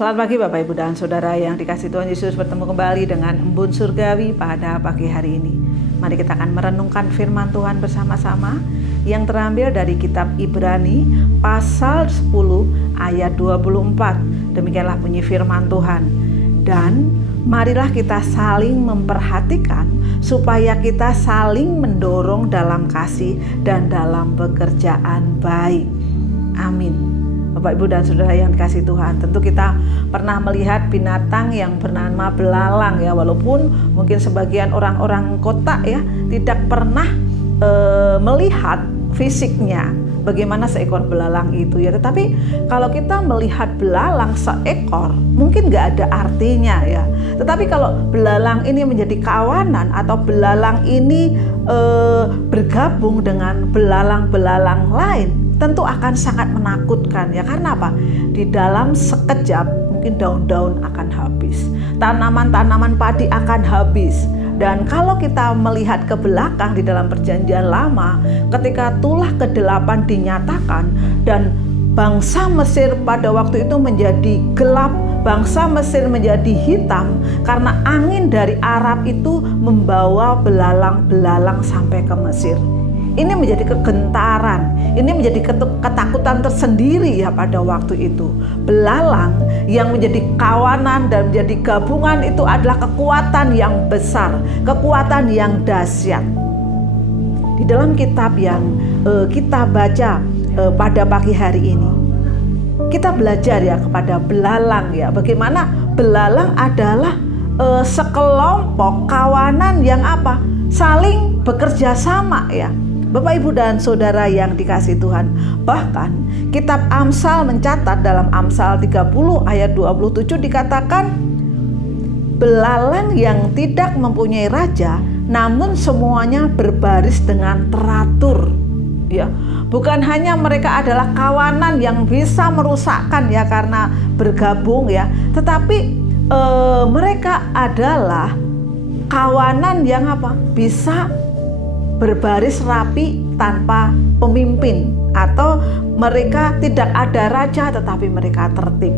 Selamat pagi Bapak Ibu dan Saudara yang dikasihi Tuhan Yesus, bertemu kembali dengan Embun Surgawi pada pagi hari ini. Mari kita akan merenungkan firman Tuhan bersama-sama yang terambil dari kitab Ibrani pasal 10 ayat 24. Demikianlah bunyi firman Tuhan. Dan marilah kita saling memperhatikan supaya kita saling mendorong dalam kasih dan dalam pekerjaan baik. Amin. Bapak Ibu dan Saudara yang dikasihi Tuhan, tentu kita pernah melihat binatang yang bernama belalang ya, walaupun mungkin sebagian orang-orang kota ya tidak pernah melihat fisiknya bagaimana seekor belalang itu ya, tetapi kalau kita melihat belalang seekor mungkin nggak ada artinya ya, tetapi kalau belalang ini menjadi kawanan atau belalang ini bergabung dengan belalang-belalang lain, tentu akan sangat menakutkan ya. Karena apa? Di dalam sekejap mungkin daun-daun akan habis, tanaman-tanaman padi akan habis. Dan kalau kita melihat ke belakang di dalam perjanjian lama, ketika tulah ke-8 dinyatakan dan bangsa Mesir pada waktu itu menjadi gelap, bangsa Mesir menjadi hitam karena angin dari Arab itu membawa belalang-belalang sampai ke Mesir. Ini menjadi kegentaran, ini menjadi ketakutan tersendiri ya pada waktu itu. Belalang yang menjadi kawanan dan menjadi gabungan itu adalah kekuatan yang besar, kekuatan yang dahsyat. Di dalam kitab yang kita baca pada pagi hari ini, kita belajar ya kepada belalang ya, bagaimana belalang adalah sekelompok kawanan yang apa? Saling bekerja sama ya. Bapak Ibu dan Saudara yang dikasihi Tuhan, bahkan kitab Amsal mencatat dalam Amsal 30 ayat 27 dikatakan, belalang yang tidak mempunyai raja namun semuanya berbaris dengan teratur ya. Bukan hanya mereka adalah kawanan yang bisa merusakkan ya karena bergabung ya, tetapi mereka adalah kawanan yang apa? Bisa berbaris rapi tanpa pemimpin, atau mereka tidak ada raja tetapi mereka tertib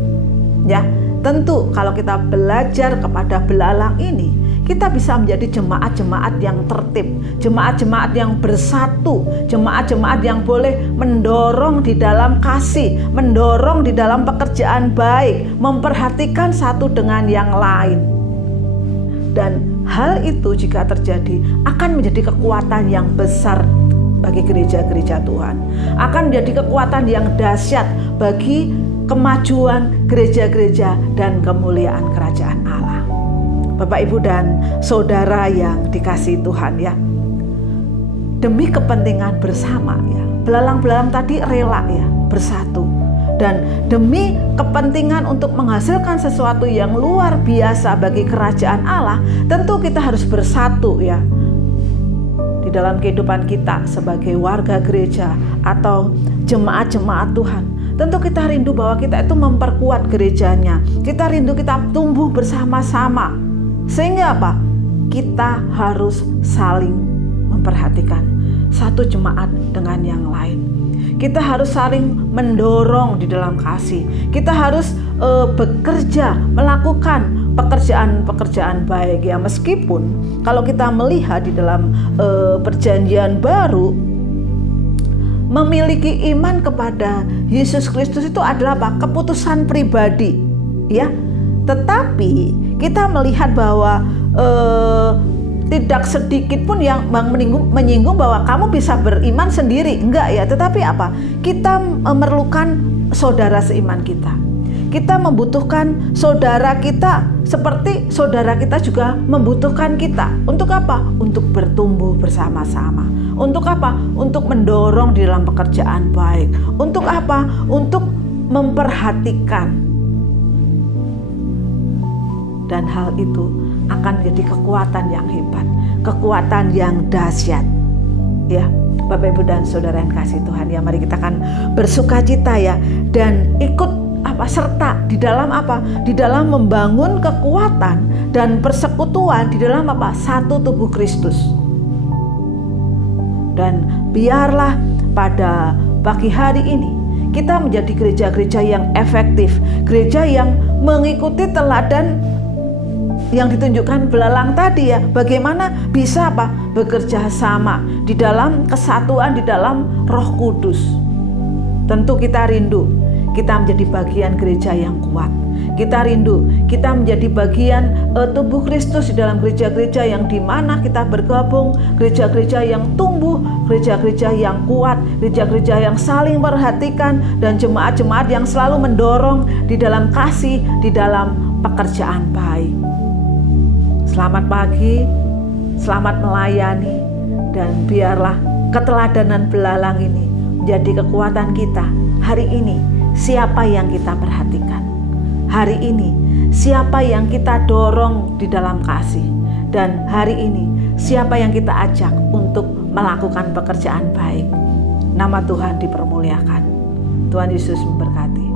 ya. Tentu kalau kita belajar kepada belalang ini, kita bisa menjadi jemaat-jemaat yang tertib, jemaat-jemaat yang bersatu, jemaat-jemaat yang boleh mendorong di dalam kasih, mendorong di dalam pekerjaan baik, memperhatikan satu dengan yang lain. Dan hal itu jika terjadi akan menjadi kekuatan yang besar bagi gereja-gereja Tuhan, akan menjadi kekuatan yang dahsyat bagi kemajuan gereja-gereja dan kemuliaan kerajaan Allah. Bapak Ibu dan Saudara yang dikasihi Tuhan ya, demi kepentingan bersama ya, belalang-belalang tadi rela ya bersatu. Dan demi kepentingan untuk menghasilkan sesuatu yang luar biasa bagi kerajaan Allah, tentu kita harus bersatu ya. Di dalam kehidupan kita sebagai warga gereja atau jemaat-jemaat Tuhan, tentu kita rindu bahwa kita itu memperkuat gerejanya. Kita rindu kita tumbuh bersama-sama. Sehingga apa? Kita harus saling memperhatikan satu jemaat dengan yang lain. Kita harus saling mendorong di dalam kasih. Kita harus bekerja, melakukan pekerjaan-pekerjaan baik ya. Meskipun kalau kita melihat di dalam perjanjian baru, memiliki iman kepada Yesus Kristus itu adalah apa? Keputusan pribadi ya. Tetapi kita melihat bahwa tidak sedikit pun yang menyinggung bahwa kamu bisa beriman sendiri. Enggak ya, tetapi apa? Kita memerlukan saudara seiman kita. Kita membutuhkan saudara kita seperti saudara kita juga membutuhkan kita. Untuk apa? Untuk bertumbuh bersama-sama. Untuk apa? Untuk mendorong di dalam pekerjaan baik. Untuk apa? Untuk memperhatikan. Dan hal itu akan menjadi kekuatan yang hebat, kekuatan yang dahsyat ya. Bapak Ibu dan Saudara yang kasih Tuhan ya, mari kita akan bersukacita ya dan ikut serta di dalam di dalam membangun kekuatan dan persekutuan di dalam satu tubuh Kristus. Dan biarlah pada pagi hari ini kita menjadi gereja-gereja yang efektif, gereja yang mengikuti teladan yang ditunjukkan belalang tadi ya. Bagaimana bisa bekerja sama di dalam kesatuan, di dalam Roh Kudus. Tentu kita rindu kita menjadi bagian gereja yang kuat. Kita rindu kita menjadi bagian tubuh Kristus di dalam gereja-gereja yang dimana kita bergabung, gereja-gereja yang tumbuh, gereja-gereja yang kuat, gereja-gereja yang saling memperhatikan, dan jemaat-jemaat yang selalu mendorong di dalam kasih, di dalam pekerjaan baik. Selamat pagi, selamat melayani, dan biarlah keteladanan belalang ini menjadi kekuatan kita. Hari ini siapa yang kita perhatikan? Hari ini siapa yang kita dorong di dalam kasih? Dan hari ini siapa yang kita ajak untuk melakukan pekerjaan baik? Nama Tuhan dipermuliakan. Tuhan Yesus memberkati.